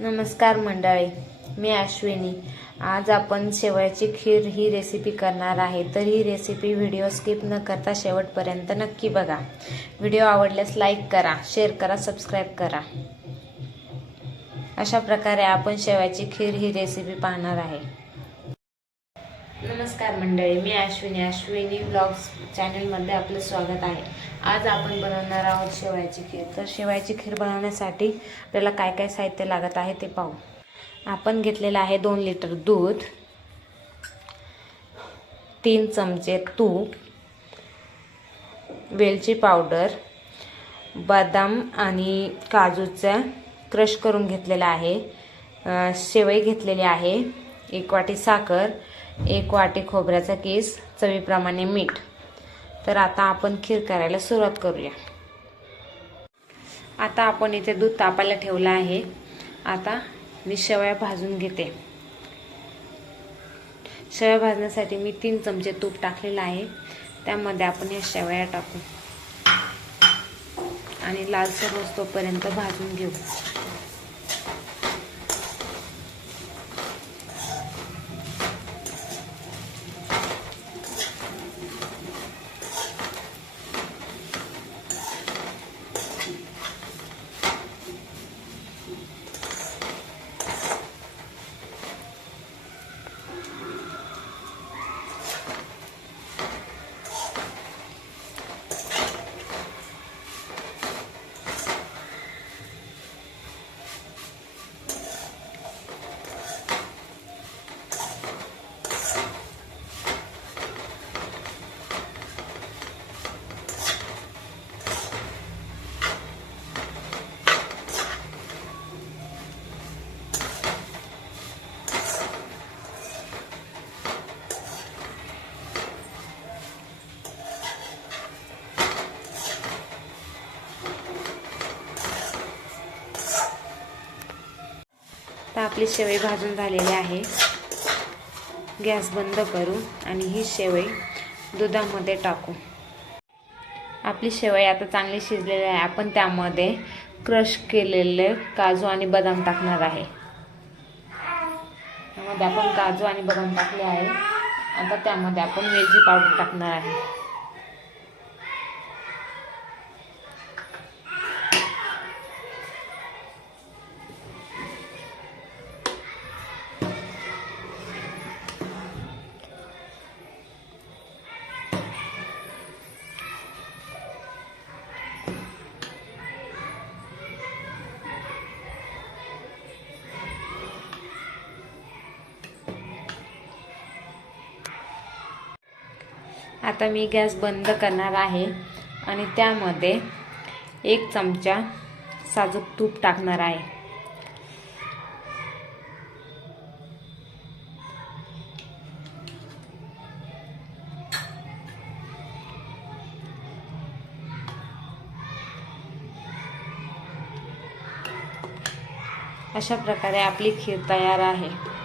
नमस्कार मंडळी, मी अश्विनी। आज आपण शेवयाची खीर ही रेसिपी करणार आहे। तर ही रेसिपी व्हिडिओ स्किप न करता शेवटपर्यंत नक्की बघा। व्हिडिओ आवडल्यास लाईक करा, शेअर करा, सबस्क्राइब करा। अशा प्रकारे आपण शेवयाची खीर ही रेसिपी पाहणार आहे। नमस्कार मंडळी, मी अश्विनी व्लॉग्स चॅनलमध्ये आपले स्वागत आहे। आज आपण बनवणार आहोत शेवयाची खीर। तर शेवयाची खीर बनवण्यासाठी आपल्याला काय काय साहित्य लागत आहे ते पाहू। आपण घेतलेले आहे 2 लिटर दूध, 3 चमचे तूप, वेलची पावडर, बदाम आणि काजूचा क्रश करून घेतलेला आहे, शेवई घेतलेली आहे, 1 वाटी साखर, 1 वाटी खोबऱ्याचा कीस, चवीप्रमाणे मीठ। तर आता आपण खीर करायला सुरुवात करूया। आता आपण इथे दूध तापायला ठेवलं आहे। आता मी शेवया भाजून घेते। शेवया भाजण्यासाठी मी 3 चमचे तूप टाकलेलं आहे। त्यामध्ये आपण या शेवया टाकू आणि लालसर होईपर्यंत भाजून घेऊ। तर आपली शेवई भाजून झालेली आहे। गॅस बंद करू आणि ही शेवई दुधामध्ये टाकू। आपली शेवई आता चांगली शिजलेली आहे। आपण त्यामध्ये क्रश केलेले काजू आणि बदाम टाकणार आहे। त्यामध्ये आपण काजू आणि बदाम टाकले आहे। आता त्यामध्ये आपण वेलची पावडर टाकणार आहे। आता मी गॅस बंद करणार आहे आणि त्यामध्ये 1 चमचा साजूक तूप टाकणार आहे। अशा प्रकारे आपली खीर तयार आहे।